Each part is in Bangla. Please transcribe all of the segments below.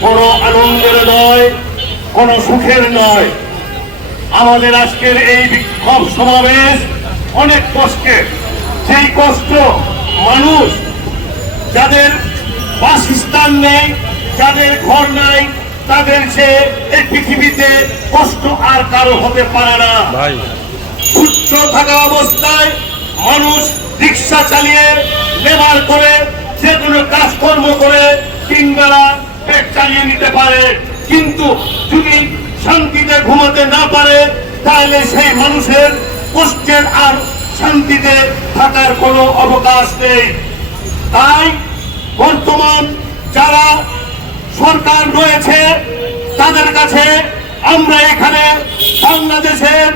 কোনো আনন্দের নয় কোনো সুখের নয়। আমাদের আজকের এই বিক্ষোভ সমাবেশ অনেক কষ্টের সেই কষ্ট মানুষ যাদের বাসস্থান নেই যাদের ঘর নাই তাদের সে এই পৃথিবীতে কষ্ট আর কারও হতে পারে না। ভাই। উচ্চ থাকা অবস্থায় মানুষ রিক্সা চালিয়ে লেবার করে যে কোনো কাজকর্ম করে তিন বেলা পেট চালিয়ে নিতে পারে, কিন্তু যদি শান্তিতে ঘুমাতে না পারে, তাহলে সেই মানুষের কষ্টের আর শান্তিতে থাকার কোনো অবকাশ নেই। তাই বর্তমান যারা সরকার রয়েছে, তাদের কাছে আমরা এখানে বাংলাদেশের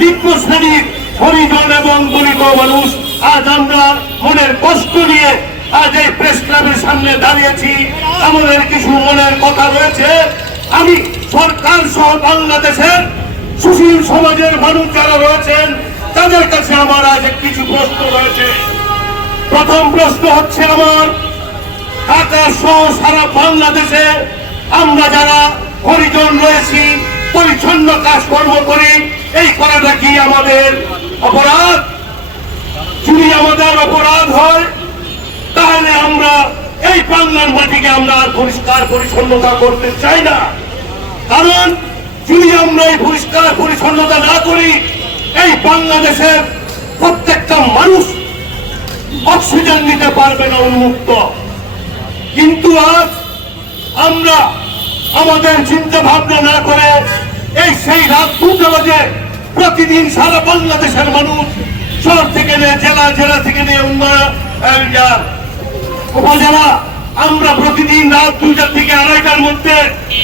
নিম্ন শ্রেণির হরিজন এবং দলিত মানুষ, আজ আমরা মনের কষ্ট নিয়ে আজ এই প্রেস ক্লাবের সামনে দাঁড়িয়েছি। আমাদের কিছু মনের কথা রয়েছে। আমি সরকার সহ বাংলাদেশের সুশীল সমাজের মানুষ যারা রয়েছেন, তাদের কাছে আমার আজ কিছু প্রশ্ন রয়েছে। প্রথম প্রশ্ন হচ্ছে আমার, ঢাকা সহ সারা বাংলাদেশে আমরা যারা হরিজন রয়েছি, পরিচ্ছন্ন কাজকর্ম করি, এই করাটা কি আমাদের অপরাধ? যদি আমাদের অপরাধ হয় এই বাংলার মাটিকে আমরা আর পরিষ্কার পরিচ্ছন্নতা করতে চাই না। কারণ, যদি আমরা এই পরিষ্কার পরিচ্ছন্নতা না করি, এই বাংলাদেশের প্রত্যেকটা মানুষ অক্সিজেন নিতে পারবে না উন্মুক্ত। কিন্তু আজ আমরা আমাদের চিন্তা ভাবনা না করে এই সেই রাত দুটো বাজে প্রতিদিন সারা বাংলাদেশের মানুষ শহর থেকে নিয়ে জেলা জেলা থেকে নিয়ে উন্নয়ন উপজেলা, আমরা প্রতিদিন রাত দুইটার থেকে আড়াইটার মধ্যে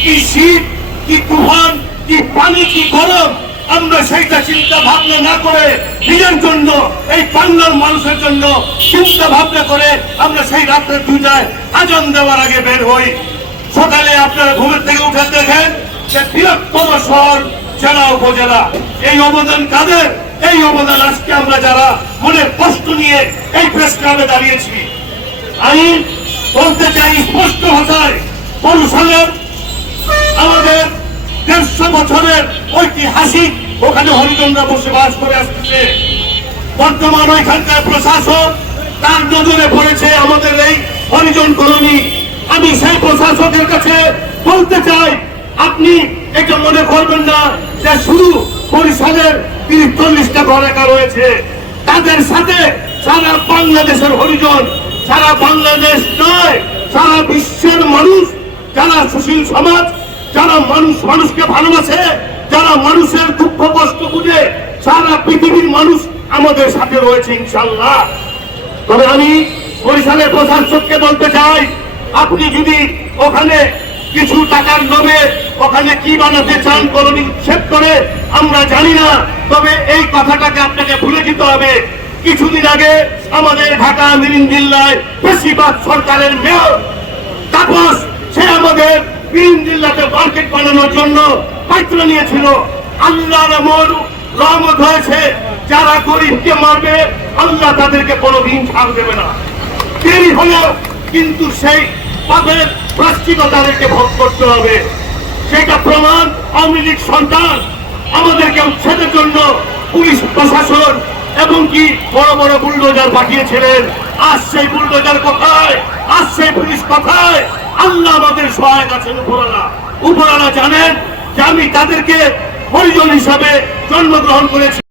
কি শীত, কি তুফান, কি পানি, কি গরম, আমরা সেইটা চিন্তা ভাবনা না করে নিজের জন্য, এই বাংলার মানুষের জন্য চিন্তা ভাবনা করে আমরা সেই রাত্রে দুইটায় আজান দেওয়ার আগে বের হই। সকালে আপনারা ঘুমের থেকে উঠে দেখেন যে বৃহত্তম শহর জেলা, উপজেলা। এই অবদান কাদের? এই অবদান আজকে আমরা যারা মনের কষ্ট নিয়ে এই প্রেস ক্লাবে দাঁড়িয়েছি। আমি বলতে চাই, স্পষ্ট ভাষায় পৌরসভার আমাদের দেড়শো বছরের ঐতিহাসিক ওখানে হরিজনরা বসবাস করে আসতেছে। বর্তমান ওইখানকার প্রশাসক তার নজরে পড়েছে আমাদের এই হরিজন কলোনি। আমি সেই প্রশাসকের কাছে বলতে চাই, আপনি এটা মনে করবেন না যে শুধু পরিষদের তিরিশ চল্লিশটা ঘর একা রয়েছে। তাদের সাথে সারা বাংলাদেশের হরিজন সারা বাংলাদেশ নয়, সারা বিশ্বের মানুষ, যারা সুশীল সমাজ, যারা মানুষ মানুষকে ভালোবাসে, যারা মানুষের দুঃখ কষ্ট বুঝে, সারা পৃথিবীর মানুষ আমাদের সাথে রয়েছে ইনশাল্লাহ। তবে আমি বরিশালের প্রশাসককে বলতে চাই, আপনি যদি ওখানে কিছু টাকার লোভে ওখানে কি বানাতে চান, কলোনি উচ্ছেদ করে, আমরা জানি না, তবে এই কথাটাকে আপনাকে ভুলে যেতে হবে। কিছুদিন আগে আমাদের ঢাকা মিরিন জিল্লায় বেশিরভাগ সরকারের মেয়র তাপস, সে আমাদের তিন জিল্লাতে মার্কেট বানানোর জন্য দায়িত্ব নিয়েছিল। আল্লাহ রহমত রহমত হয়েছে, যারা গরিবকে মারবে, আল্লাহ তাদেরকে কোনোদিন ছাড় দেবে না। দেরি হলো কিন্তু সেই পাপের প্রাশ্চিত তাদেরকে ভোগ করতে হবে। সেটা প্রমাণ, আওয়ামী লীগ সন্তান আমাদেরকে উচ্ছেদের জন্য পুলিশ, প্রশাসন এবং কি বড় বড় বুলডোজার পাঠিয়েছিলেন। আজ সেই বুলডোজার কোথায়? আজ সেই পুলিশ কোথায়? আল্লাহ আমাদের সহায়ক আছেন উপরালা। উপরালা জানেন যে আমি তাদেরকে পরিজন হিসাবে জন্মগ্রহণ করেছি।